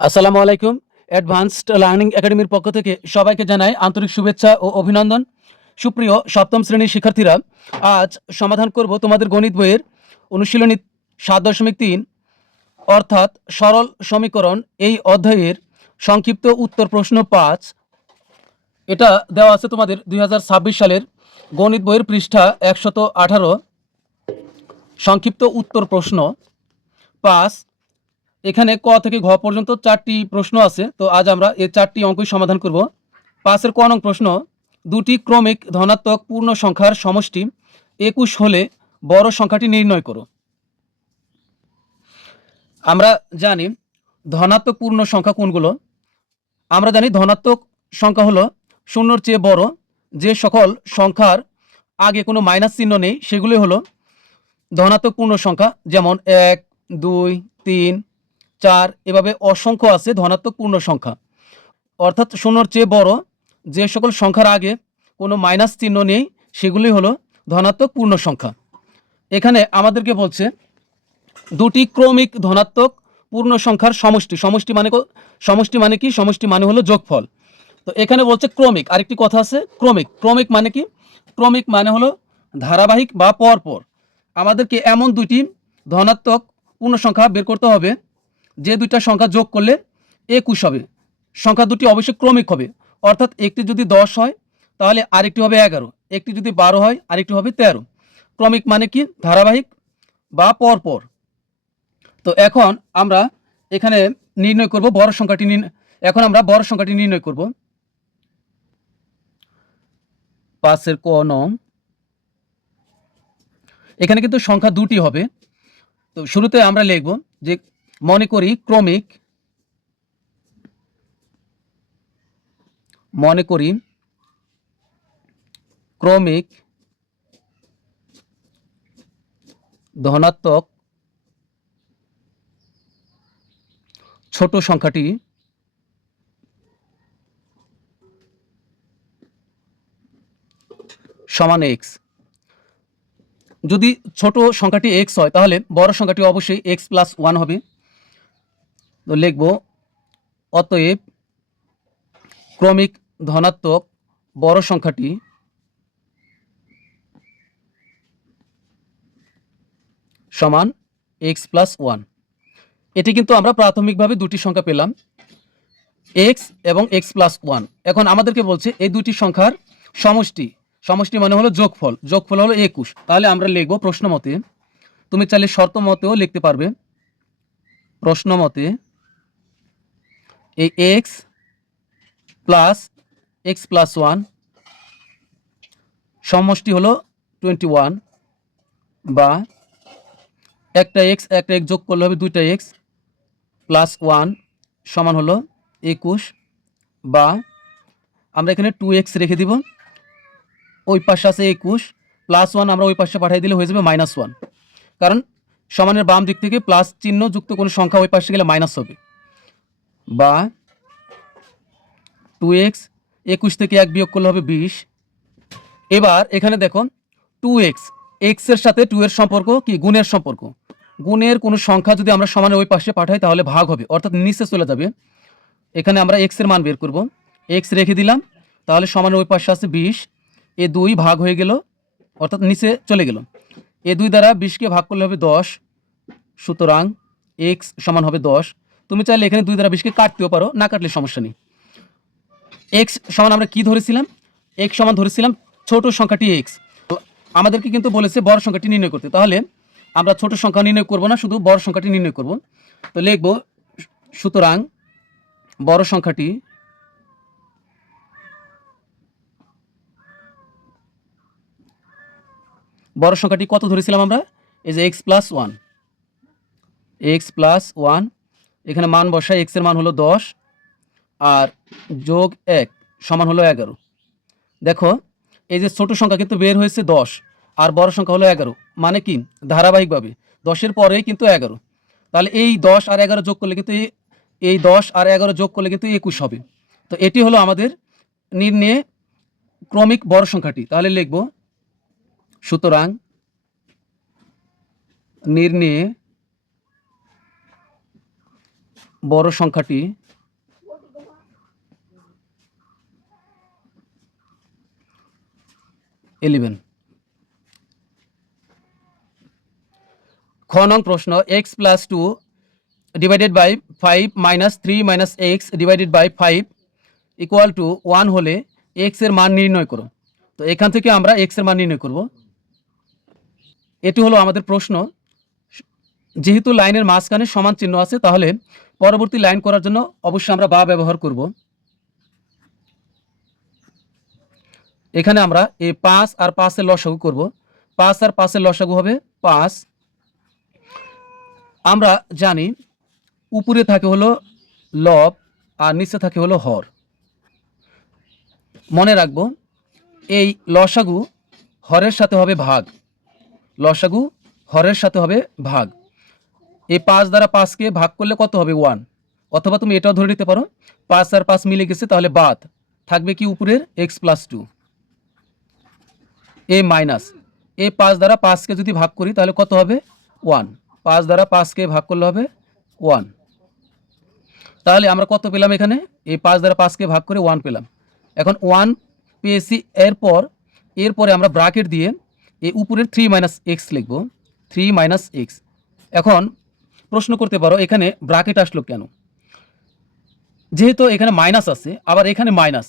আসসালামু আলাইকুম। Advanced learning একাডেমির পক্ষ থেকে সবাইকে জানাই আন্তরিক শুভেচ্ছা ও অভিনন্দন। সুপ্রিয় সপ্তম শ্রেণীর শিক্ষার্থীরা, আজ সমাধান করব তোমাদের গণিত বইয়ের অনুশীলনী ৭.৩ অর্থাৎ সরল সমীকরণ এই অধ্যায়ের সংক্ষিপ্ত উত্তর প্রশ্ন ৫। এটা দেওয়া আছে তোমাদের ২০২৬ সালের গণিত বইয়ের পৃষ্ঠা ১১৮। সংক্ষিপ্ত উত্তর প্রশ্ন ৫। এখানে ক থেকে ঘ পর্যন্ত 4টি প্রশ্ন আছে। তো আজ আমরা এই 4টি অঙ্কই সমাধান করব। 5-এর ক নং প্রশ্ন, দুটি ক্রমিক ধনাত্মক পূর্ণ সংখ্যার সমষ্টি 21 হলে বড় সংখ্যাটি নির্ণয় করো। আমরা জানি ধনাত্মক পূর্ণ সংখ্যা কোনগুলো। আমরা জানি ধনাত্মক সংখ্যা হলো শূন্যর চেয়ে বড়। যে সকল সংখ্যার আগে কোনো মাইনাস চিহ্ন নেই সেগুলি হলো ধনাত্মক পূর্ণ সংখ্যা। যেমন 1, 2, 3, 4 এভাবে অসংখ্য আছে ধনাত্মক পূর্ণ সংখ্যা। অর্থাৎ শূন্যর চেয়ে বড় যে সকল সংখ্যার আগে কোনো মাইনাস চিহ্ন নেই সেগুলি হলো ধনাত্মক পূর্ণ সংখ্যা। এখানে আমাদেরকে বলছে দুটি ক্রমিক ধনাত্মক পূর্ণ সংখ্যার সমষ্টি। সমষ্টি মানে কি? সমষ্টি মানে হলো যোগফল। তো এখানে বলছে ক্রমিক। আরেকটি কথা আছে ক্রমিক। ক্রমিক মানে কি? ক্রমিক মানে হলো ধারাবাহিক বা পরপর। আমাদেরকে এমন দুটি ধনাত্মক পূর্ণ সংখ্যা বের করতে হবে যে দুইটা সংখ্যা যোগ করলে 21 হবে। সংখ্যা দুটি অবশ্যই ক্রমিক হবে। অর্থাৎ একটি যদি 10 হয় তাহলে আরেকটি হবে 11, একটি যদি 12 হয় আরেকটি হবে 13। ক্রমিক মানে কি? ধারাবাহিক বা পরপর। তো এখন আমরা এখানে নির্ণয় করব বড় সংখ্যাটি। এখন আমরা বড় সংখ্যাটি নির্ণয় করব। 5-এর ক নং, এখানে কিন্তু সংখ্যা দুটি হবে। তো শুরুতে আমরা লিখব যে মনে করি ক্রমিক ধনাত্মক ছোট সংখ্যাটি সমান x। যদি ছোট সংখ্যাটি x হয় তাহলে বড় সংখ্যাটি অবশ্যই x প্লাস 1 হবে। তো লিখব অতএব ক্রমিক ধনাত্মক বড় সংখ্যাটি সমান x প্লাস 1। এটি কিন্তু আমরা প্রাথমিকভাবে দুটি সংখ্যা পেলাম, x এবং x প্লাস 1। এখন আমাদেরকে বলছে এই দুটি সংখ্যার সমষ্টি। সমষ্টি মানে হলো যোগফল। যোগফল হলো 21। তাহলে আমরা লিখব প্রশ্ন মতে, তুমি চাইলে শর্ত মতেও লিখতে পারবে। প্রশ্ন মতে এই x প্লাস 1 সমষ্টি হলো 21, বা একটা x যোগ করলে হবে দুইটা x প্লাস 1 সমান হলো 21, বা আমরা এখানে 2x রেখে দিব। ওই পাশে আছে 21 প্লাস 1 আমরা ওই পাশে পাঠিয়ে দিলে হয়ে যাবে -1। কারণ সমানের বাম দিক থেকে প্লাস চিহ্ন যুক্ত কোনো সংখ্যা ওই পাশে গেলে মাইনাস হবে। বা 2x 21 থেকে 1 বিয়োগ করলে হবে 20। এবার এখানে দেখো 2x, x এর সাথে 2 এর সম্পর্ক কি? গুণের সম্পর্ক। গুণের কোনো সংখ্যা যদি আমরা সমানের ওই পাশে পাঠাই তাহলে ভাগ হবে, অর্থাৎ নিচে চলে যাবে। এখানে আমরা x এর মান বের করব। x রেখে দিলাম, তাহলে সমানের ওই পাশে আছে 20। এ 2 ভাগ হয়ে গেল, অর্থাৎ নিচে চলে গেল। এ 2 দ্বারা 20কে ভাগ করলে হবে 10। সুতরাং x সমান হবে 10। তুমি চাইলে এখানে 2 দ্বারা 20কে কাটতেও পারো, না কাটলে সমস্যা নেই। x সমান আমরা কি ধরেছিলাম? x সমান ধরেছিলাম ছোট সংখ্যাটি x। আমাদেরকে কিন্তু বলেছে বড় সংখ্যাটি নির্ণয় করতে। তাহলে আমরা ছোট সংখ্যা নির্ণয় করব না, শুধু বড় সংখ্যাটি নির্ণয় করব। তো লিখব সুতরাং বড় সংখ্যাটি কত ধরেছিলাম আমরা? এই যে x প্লাস 1। এখানে মান বসায়, x এর মান হলো 10 আর যোগ 1 সমান হলো 11। দেখো এই যে ছোট সংখ্যা কিন্তু বের হয়েছে 10 আর বড় সংখ্যা হলো 11। মানে কি? ধারাবাহিকভাবে 10-এর পরেই কিন্তু 11। তাহলে এই 10 আর 11 যোগ করলে কিন্তু এই 10 আর 11 যোগ করলে কিন্তু 21 হবে। তো এটি হলো আমাদের নির্ণয়ে ক্রমিক বড় সংখ্যাটি। তাহলে লিখব সুতরাং নির্ণয়ে বড় সংখ্যাটি ইলেভেন। খ নং প্রশ্ন x plus two divided by 5 minus 3 minus x divided by 5 equal to 1 হলে এক্স এর মান নির্ণয় করো। তো এখান থেকে আমরা এক্স এর মান নির্ণয় করব। এটি হলো আমাদের প্রশ্ন। যেহেতু লাইনের মাঝখানে সমান চিহ্ন আছে, তাহলে পরবর্তী লাইন করার জন্য অবশ্যই আমরা বা ব্যবহার করব। এখানে আমরা এই 5 আর 5 এর লসাগু করব। 5 আর 5 এর লসাগু হবে 5। আমরা জানি উপরে থাকে হলো লব আর নিচে থাকে হলো হর। মনে রাখবো এই লসাগু হরের সাথে হবে ভাগ, লসাগু হরের সাথে হবে ভাগ। এই 5 দ্বারা 5কে ভাগ করলে কত হবে 1, অথবা তুমি এটাও ধরে নিতে পারো 5 আর 5 মিলে গেছে, তাহলে বাদ থাকবে কি উপরের এক্স প্লাস 2। এ মাইনাস এই 5 দ্বারা 5কে যদি ভাগ করি তাহলে কত হবে 1, 5 দ্বারা 5কে ভাগ করলে হবে 1। তাহলে আমরা কত পেলাম এখানে, এই 5 দ্বারা 5কে ভাগ করে 1 পেলাম। এখন 1 পেয়েছি, এরপরে আমরা ব্র্যাকেট দিয়ে এই উপরের 3 মাইনাস এক্স লিখব, 3 মাইনাস এক্স। এখন প্রশ্ন করতে পারো এখানে ব্র্যাকেট আসলো কেন? যেহেতু এখানে মাইনাস আছে আবার এখানে মাইনাস,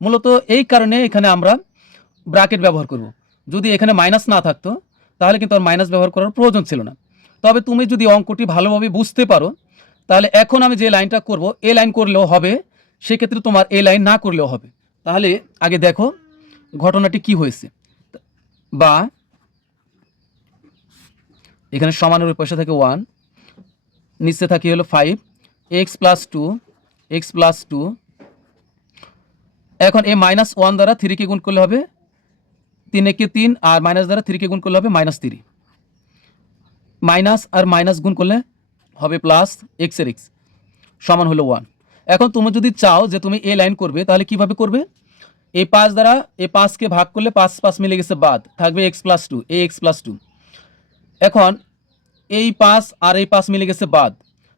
মূলত এই কারণে এখানে আমরা ব্র্যাকেট ব্যবহার করব। যদি এখানে মাইনাস না থাকতো তাহলে কিন্তু আর মাইনাস ব্যবহার করার প্রয়োজন ছিল না। তবে তুমি যদি অঙ্কটি ভালোভাবে বুঝতে পারো তাহলে এখন আমি যে লাইনটা করব এই লাইন করলেও হবে, সেক্ষেত্রে তোমার এই লাইন না করলেও হবে। তাহলে আগে দেখো ঘটনাটি কি হয়েছে। বা এখানে সমানের ওই পাশে থাকে 1, নিচে থাকে হলো 5, এক্স প্লাস 2, এক্স প্লাস 2। এখন এই মাইনাস 1 দ্বারা 3কে গুণ করলে হবে 3 একে 3, আর মাইনাস দ্বারা 3কে গুণ করলে হবে মাইনাস 3। মাইনাস আর মাইনাস গুণ করলে হবে প্লাস এক্স এর এক্স সমান হলো 1। এখন তুমি যদি চাও যে তুমি এই লাইন করবে তাহলে কিভাবে করবে, এই 5 দ্বারা এই 5কে ভাগ করলে 5 5 মিলে গেছে, বাদ থাকবে এক্স প্লাস 2, এই এক্স প্লাস 2। এখন এই 5 আর এই 5 মিলে গেছে, বাদ,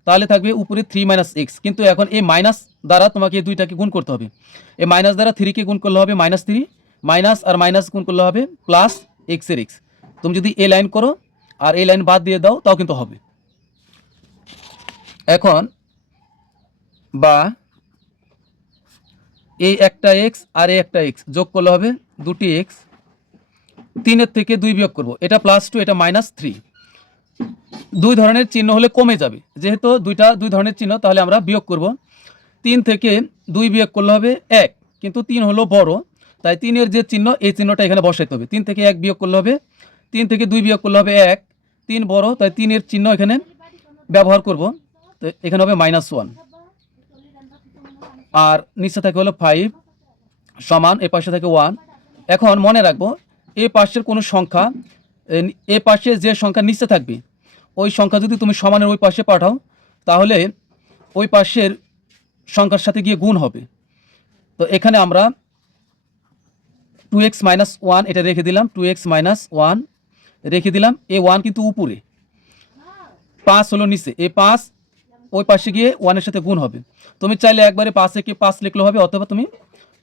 তাহলে থাকবে উপরে 3 মাইনাস এক্স। কিন্তু এখন এই মাইনাস দ্বারা তোমাকে এই দুইটাকে গুণ করতে হবে। এই মাইনাস দ্বারা 3কে গুণ করলে হবে মাইনাস 3, মাইনাস আর মাইনাস গুণ করলে হবে প্লাস এক্স এর এক্স। তুমি যদি এই লাইন করো আর এই লাইন বাদ দিয়ে দাও তাও কিন্তু হবে। এখন বা এই একটা এক্স আর এই একটা এক্স যোগ করলে হবে 2টি এক্স। 3-এর থেকে 2 বিয়োগ করব, এটা প্লাস 2, এটা মাইনাস 3। দুই ধরনের চিহ্ন হলে কমে যাবে, যেহেতু দুই ধরনের চিহ্ন তাহলে আমরা বিয়োগ করব। 3 থেকে 2 বিয়োগ করলে হবে 1, কিন্তু 3 হলো বড়, তাই 3-এর যে চিহ্ন এই চিহ্নটা এখানে বসাইতে হবে। 3 থেকে 1 বিয়োগ করলে হবে, 3 থেকে 2 বিয়োগ করলে হবে 1, 3 বড়, তাই 3-এর চিহ্ন এখানে ব্যবহার করব। তো এখানে হবে -1, আর নিচে থাকে হলো 5 সমান এ পাশে থাকে 1। এখন মনে রাখবো এই পাশের কোনো সংখ্যা, এ পাশে যে সংখ্যা নিচে থাকবে ওই সংখ্যা যদি তুমি সমানের ওই পাশে পাঠাও তাহলে ওই পাশের সংখ্যার সাথে গিয়ে গুণ হবে। তো এখানে আমরা 2x মাইনাস 1 এটা রেখে দিলাম, 2x মাইনাস 1 রেখে দিলাম। এই 1 কিন্তু উপরে, 5 হলো নিচে, এই 5 ওই পাশে গিয়ে 1-এর সাথে গুণ হবে। তুমি চাইলে একবারে 5 একে 5 লিখলে হবে, অথবা তুমি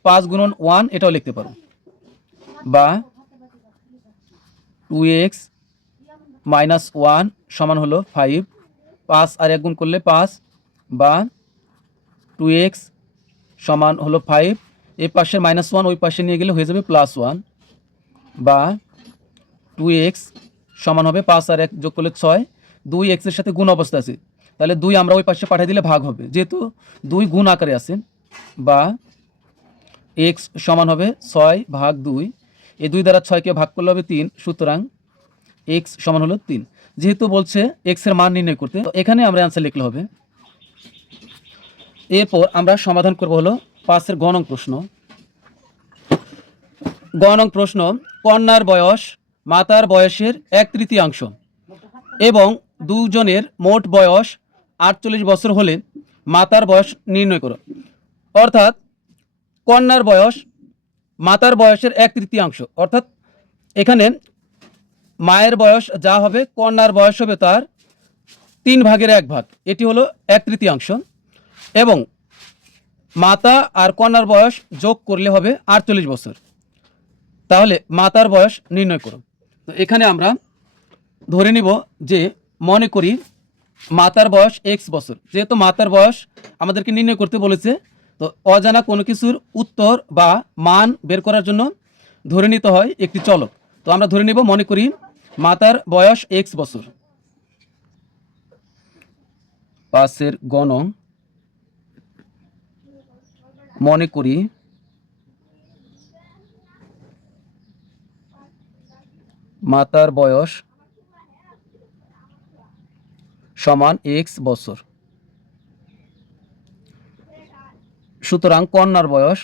5 গুণন 1 এটাও লিখতে পারো। বা 2x মাইনাস 1 সমান হলো 5, 5 আর 1 গুণ করলে 5, বা 2x সমান হলো 5, এই পাশের -1 ওই পাশে নিয়ে গেলে হয়ে যাবে +1, বা 2x সমান হবে 5 আর 1 যোগ করলে 6, 2x এর সাথে গুণ অবস্থা আছে, তাহলে 2 আমরা ওই পাশে পাঠিয়ে দিলে ভাগ হবে, যেহেতু 2 গুণ আকারে আছে। বা x সমান হবে 6 ভাগ 2, এই 2 দ্বারা 6কে ভাগ করলে হবে 3, সুতরাং x সমান হলো 3। যেহেতু বলছে x এর মান নির্ণয় করতে, তো এখানে আমরা অ্যান্সার লিখলে হবে। এরপর আমরা সমাধান করব হলো 5-এর গ নং প্রশ্ন। গ নং প্রশ্ন, কন্যার বয়স মাতার বয়সের 1/3 এবং দুজনের মোট বয়স 48 বছর হলে মাতার বয়স নির্ণয় করো। অর্থাৎ কন্যার বয়স মাতার বয়সের 1/3, অর্থাৎ এখানে মায়ের বয়স যা হবে কন্যার বয়স হবে তার 3 ভাগের 1 ভাগ, এটি হলো 1/3। এবং মাতা আর কন্যার বয়স যোগ করলে হবে 48 বছর। তাহলে মাতার বয়স নির্ণয় করো। তো এখানে আমরা ধরে নিব যে মনে করি মাতার বয়স এক্স বছর। যেহেতু মাতার বয়স আমাদেরকে নির্ণয় করতে বলেছে, তো অজানা কোনো কিছুর উত্তর বা মান বের করার জন্য ধরে নিতে হয় একটি চলক। তো আমরা ধরে নিব, মনে করি মাতার বয়স এক্স বছর। 5 গণ মনে করি মাতার বয়স সমান এক্স বছর। সুতরাং কন্যার বয়স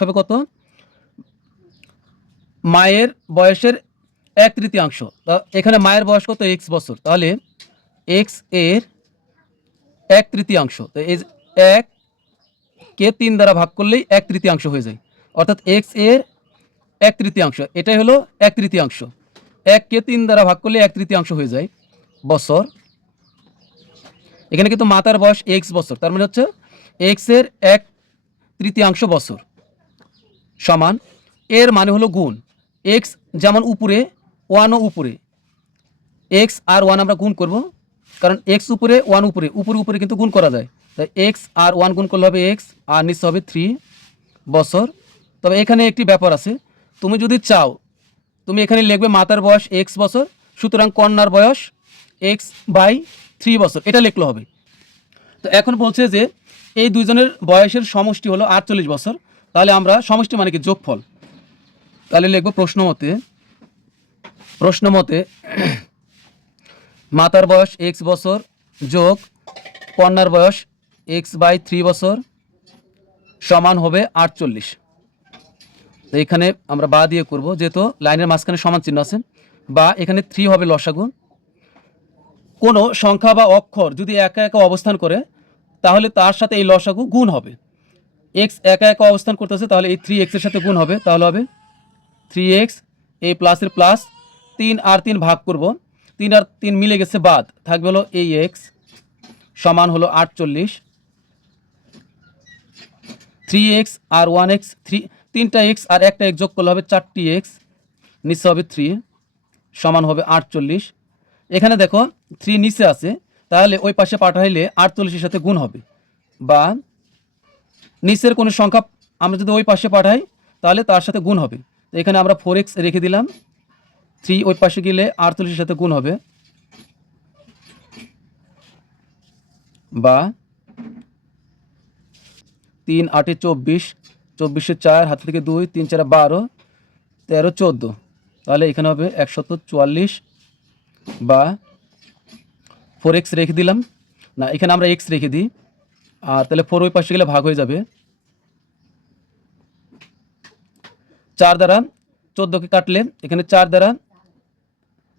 হবে কত? মায়ের বয়সের 1/3। তা এখানে মায়ের বয়স কত? এক্স বছর। তাহলে এক্স এর 1/3। তো এই 1 কে 3 দ্বারা ভাগ করলেই 1/3 হয়ে যায়, অর্থাৎ এক্স এর 1/3। এটাই হলো 1/3। 1 কে 3 দ্বারা ভাগ করলে 1/3 হয়ে যায় বছর। এখানে কিন্তু মাতার বয়স এক্স বছর, তার মানে হচ্ছে এক্স এর 1/3 বছর সমান, এর মানে হলো গুণ। এক্স যেমন উপরে, ওয়ানও উপরে, এক্স আর ওয়ান আমরা গুণ করব, কারণ এক্স উপরে ওয়ান উপরে, উপরে উপরে কিন্তু গুণ করা যায়। তাই এক্স আর ওয়ান গুণ করলে হবে এক্স, আর নিচে হবে 3 বছর। তবে এখানে একটি ব্যাপার আছে, তুমি যদি চাও তুমি এখানে লিখবে মাতার বয়স এক্স বছর, সুতরাং কন্যার বয়স x/3 বছর, এটা লিখলে হবে। তো এখন বলছে যে এই দুইজনের বয়সের সমষ্টি হলো 48 বছর। তাহলে আমরা সমষ্টি মানে কি? যোগফল। তাহলে লিখবো প্রশ্ন মতে মাতার বয়স এক্স বছর যোগ কন্যার বয়স x/3 বছর সমান হবে 48। তো এখানে আমরা বা দিয়ে করব, যেহেতু লাইনের মাঝখানে সমান চিহ্ন আছে, বা এখানে 3 হবে লসাগু। কোনো সংখ্যা বা অক্ষর যদি একা একা অবস্থান করে তাহলে তার সাথে এই লসাগু গুণ হবে। এক্স একা একা অবস্থান করতেছে, তাহলে এই 3x এর সাথে গুণ হবে, তাহলে হবে 3x। এই প্লাসের প্লাস, 3 আর 3 ভাগ করব, 3 আর 3 মিলে গেছে, বাদ থাকবে হলো এই x সমান হলো 48। 3x আর 1x, 3টা x আর একটা x যোগ করলে হবে 4টি x, নিচে হবে 3 সমান হবে 48। এখানে দেখো 3 নিচে আছে, তাহলে ওই পাশে পাঠাইলে 48-এর সাথে গুণ হবে, বা নিচের কোনো সংখ্যা আমরা যদি ওই পাশে পাঠাই তাহলে তার সাথে গুণ হবে। তো এখানে আমরা 4x রেখে দিলাম, 3 ওই পাশে গেলে 48-এর সাথে গুণ হবে, বা 3 8 24, 24 4 হাত থেকে 2, 3 4 12, 13 14, তাহলে এখানে হবে 144, বা 4x রেখে দিলাম, না এখানে আমরা x রেখে দিই, আর তাহলে 4 ওই পাশে গেলে ভাগ হয়ে যাবে, 4 দ্বারা 14কে কাটলে এখানে 4 দ্বারা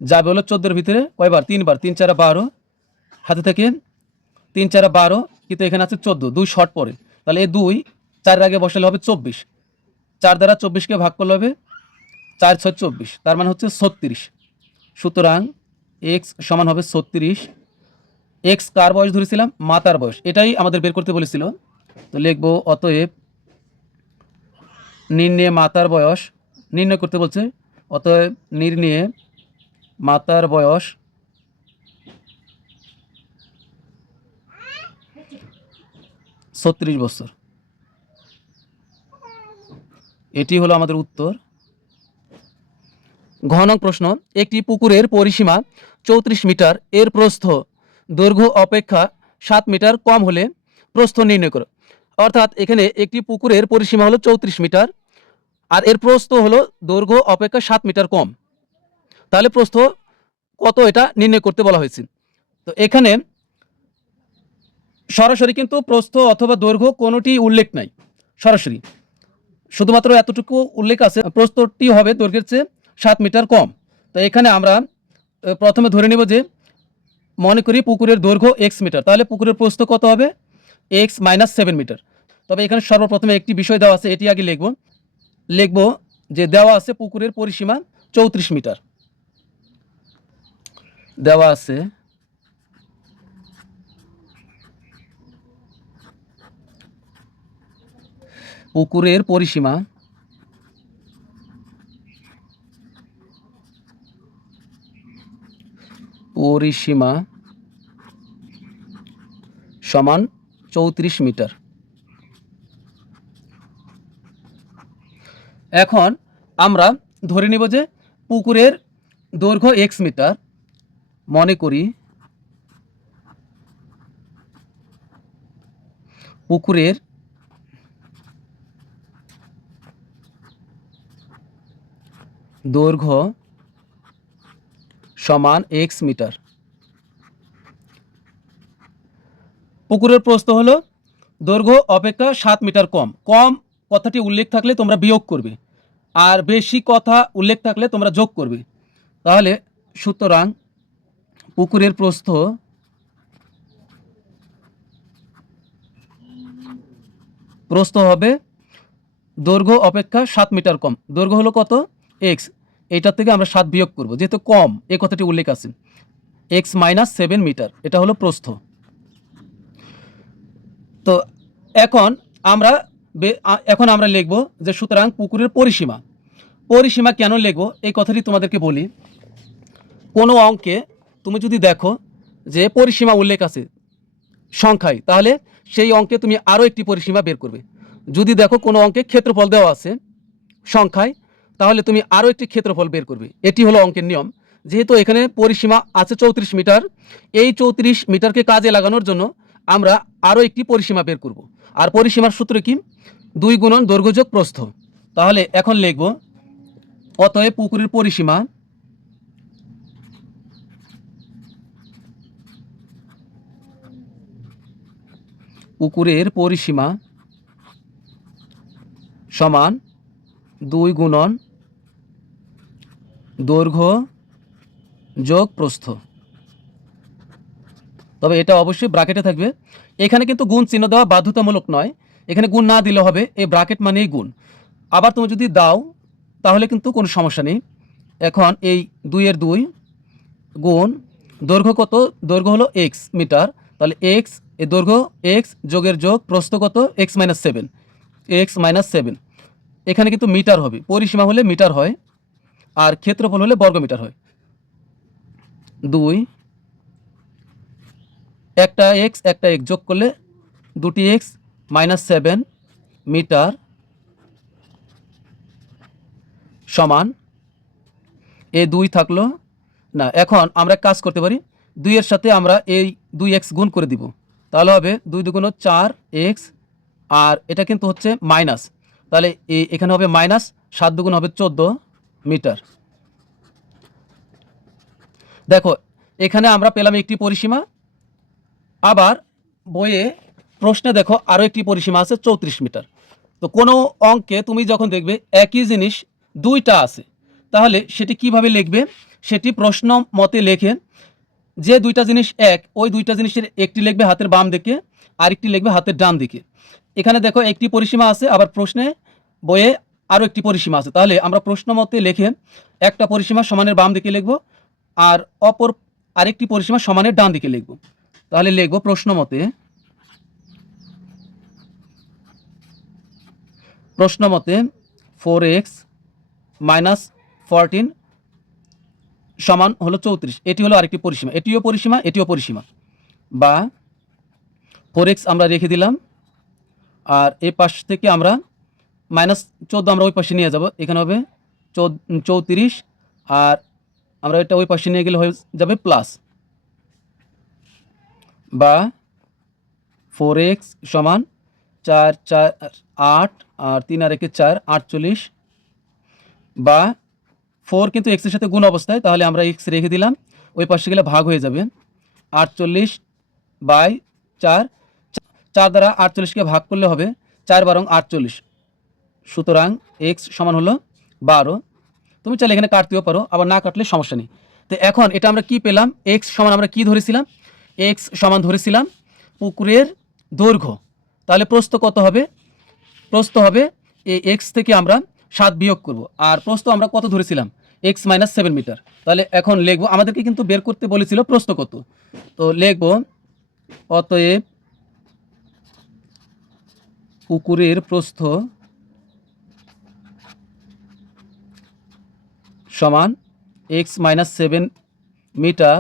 যাবে হলো 14-এর ভিতরে কয়বার? 3 বার, 3 4 12, হাতে থেকে 3 4 12, কিন্তু এখানে আছে 14, 2 শর্ট পরে, তাহলে এই 2 4-এর আগে বসালে হবে 24, 4 দ্বারা 24কে ভাগ করলে হবে 4 6 24, তার মানে হচ্ছে 36। সুতরাং x সমান হবে 36। x কার বয়স ধরেছিলাম? মাতার বয়স, এটাই আমাদের বের করতে বলেছিল। তো লিখব অতএব নির্ণয়ে মাতার বয়স নির্ণয় করতে বলছে, অতএব নির্ণয়ে মাতার বয়স 36 বছর। এটি হলো আমাদের উত্তর। ঘ নং প্রশ্ন, একটি পুকুরের পরিসীমা 34 মিটার, এর প্রস্থ দৈর্ঘ্য অপেক্ষা 7 মিটার কম হলে প্রস্থ নির্ণয় করো। অর্থাৎ এখানে একটি পুকুরের পরিসীমা হলো 34 মিটার আর এর প্রস্থ হলো দৈর্ঘ্য অপেক্ষা 7 মিটার কম, তাহলে প্রস্থ কত এটা নির্ণয় করতে বলা হয়েছে। তো এখানে সরাসরি কিন্তু প্রস্থ অথবা দৈর্ঘ্য কোনোটি উল্লেখ নাই, সরাসরি শুধুমাত্র এতটুকু উল্লেখ আছে, প্রস্থটি হবে দৈর্ঘ্যের চেয়ে 7 মিটার কম। তো এখানে আমরা প্রথমে ধরে নেব যে মনে করি পুকুরের দৈর্ঘ্য x মিটার, তাহলে পুকুরের প্রস্থ কত হবে? x - 7 metre. তবে এখানে সর্বপ্রথমে একটি বিষয় দেওয়া আছে, এটি আগে লিখব যে দেওয়া আছে পুকুরের পরিসীমা 34 মিটার দেওয়া আছে। পুকুরের পরিসীমা সমান 34 মিটার। এখন আমরা ধরে নিব যে পুকুরের দৈর্ঘ্য x মিটার, মনে করি পুকুরের দৈর্ঘ্য সমান x মিটার। পুকুরের প্রস্থ হলো দৈর্ঘ্য অপেক্ষা 7 মিটার কম। কম কথাটি উল্লেখ থাকলে তোমরা বিয়োগ করবে, আর বেশি কথা উল্লেখ থাকলে তোমরা যোগ করবে। তাহলে সুতরাং পুকুরের প্রস্থ হবে দৈর্ঘ্য অপেক্ষা 7 মিটার কম। দৈর্ঘ্য হলো কত? x। এইটার থেকে আমরা 7 বিয়োগ করব, যেহেতু কম এই কথাটি উল্লেখ আছে। x - 7 মিটার, এটা হলো প্রস্থ। তো এখন আমরা লিখব যে সুতরাং পুকুরের পরিসীমা কেন লিখব এই কথাটি তোমাদেরকে বলি। কোনো অঙ্কে তুমি যদি দেখো যে পরিসীমা উল্লেখ আছে সংখ্যায়, তাহলে সেই অঙ্কে তুমি আরও একটি পরিসীমা বের করবে। যদি দেখো কোনো অঙ্কে ক্ষেত্রফল দেওয়া আছে সংখ্যায়, তাহলে তুমি আরও একটি ক্ষেত্রফল বের করবে। এটি হলো অঙ্কের নিয়ম। যেহেতু এখানে পরিসীমা আছে 34 মিটার, এই 34 মিটারকে কাজে লাগানোর জন্য আমরা আরও একটি পরিসীমা বের করব। আর পরিসীমার সূত্র কি? 2 গুণন দৈর্ঘ্য যোগ প্রস্থ। তাহলে এখন লিখব অতএব পুকুরের পরিসীমা সমান 2 গুণন দৈর্ঘ্য যোগ প্রস্থ। তবে এটা অবশ্যই ব্র্যাকেটে থাকবে। এখানে কিন্তু গুণ চিহ্ন দেওয়া বাধ্যতামূলক নয়, এখানে গুণ না দিলে হবে, এই ব্র্যাকেট মানেই গুণ। আবার তুমি যদি দাও তাহলে কিন্তু কোনো সমস্যা নেই। এখন এই 2 এর 2 গুণ দৈর্ঘ্য কত? দৈর্ঘ্য হলো x মিটার, তাহলে x এর দৈর্ঘ্য x যোগের যোগ প্রস্থ কত? x - 7। x - 7 এখানে কিন্তু মিটার হবে, পরিসীমা হলে মিটার হয়, আর ক্ষেত্রফল হলে বর্গমিটার হয়। 2 একটা x যোগ করলে 2টি x - 7 মিটার সমান এ 2 থাকলো না। এখন আমরা কাজ করতে পারি, 2 এর সাথে আমরা এই 2x গুণ করে দিব, তাহলে হবে 2 দুগুণ 4x, আর এটা কিন্তু হচ্ছে মাইনাস, তাহলে এখানে হবে মাইনাস 7 দুগুণ হবে 14 মিটার। দেখো এখানে আমরা পেলাম একটি পরিসীমা। আবার বইয়ে প্রশ্নে দেখো আরও একটি পরিসীমা আছে 34 মিটার। তো কোনো অঙ্কে তুমি যখন দেখবে একই জিনিস দুইটা আছে, তাহলে সেটি কিভাবে লিখবে? সেটি প্রশ্ন মতে লেখে যে দুইটা জিনিস এক, ওই দুইটা জিনিসের একটি লিখবে হাতের বাম দিকে, আরেকটি লিখবে হাতের ডান দিকে। এখানে দেখো একটি পরিসীমা আছে, আবার প্রশ্নে বইয়ে আরও একটি পরিসীমা আছে। তাহলে আমরা প্রশ্ন মতে লিখে একটা পরিসীমা সমানের বাম দিকে লিখব, আর অপর আরেকটি পরিসীমা সমানের ডান দিকে লিখব। তাহলে লিখব প্রশ্ন মতে 4x - 14 সমান হলো 34। এটি হলো আরেকটি পরিসীমা, এটিও পরিসীমা। বা 4x আমরা রেখে দিলাম, আর এই পাশ থেকে আমরা -14 আমরা ওই পাশে নিয়ে যাব, এখানে হবে 34, আর আমরা এটা ওই পাশে নিয়ে গেলে হয়ে যাবে প্লাস। বা 4x সমান 4 4 8 আর 3 আর 1 4 48। বা 4 কিন্তু x এর সাথে গুণ অবস্থায়, তাহলে আমরা x রেখে দিলাম, ওই পাশে গেলে ভাগ হয়ে যাবে 48/4। 4 দ্বারা 48কে ভাগ করলে হবে 4 বারং 48, সুতরাং x সমান হলো 12। তুমি চাইলে এখানে কাটতেও পারো, আবার না কাটলে সমস্যা নেই। তো এখন এটা আমরা কি পেলাম? x সমান আমরা কি ধরেছিলাম? x সমান ধরেছিলাম পুকুরের দৈর্ঘ্য। তাহলে প্রস্থ কত হবে? প্রস্থ হবে এই x থেকে আমরা 7 বিয়োগ করব, আর প্রস্থ আমরা কত ধরেছিলাম? X minus 7 metre. তাহলে এখন লিখবো, আমাদেরকে কিন্তু বের করতে বলেছিল প্রস্থ কত, তো লিখবো অতএব পুকুরের প্রস্থ সমান এক্স মাইনাস 7 মিটার।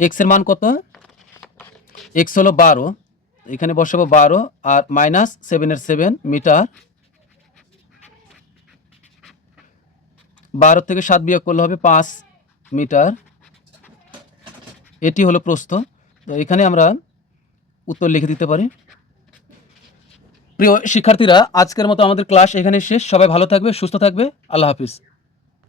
এক্সের মান কত, এক্স হলো 12, এখানে বসাবো 12 আর মাইনাস 7-এর 7 মিটার। 12 থেকে 7 বিয়োগ করলে হবে 5 মিটার। এটি হলো প্রস্থ। তো এখানে আমরা উত্তর লিখে দিতে পারি। প্রিয় শিক্ষার্থীরা, আজকের মতো আমাদের ক্লাস এখানে শেষ। সবাই ভালো থাকবে, সুস্থ থাকবে। আল্লাহ হাফিজ।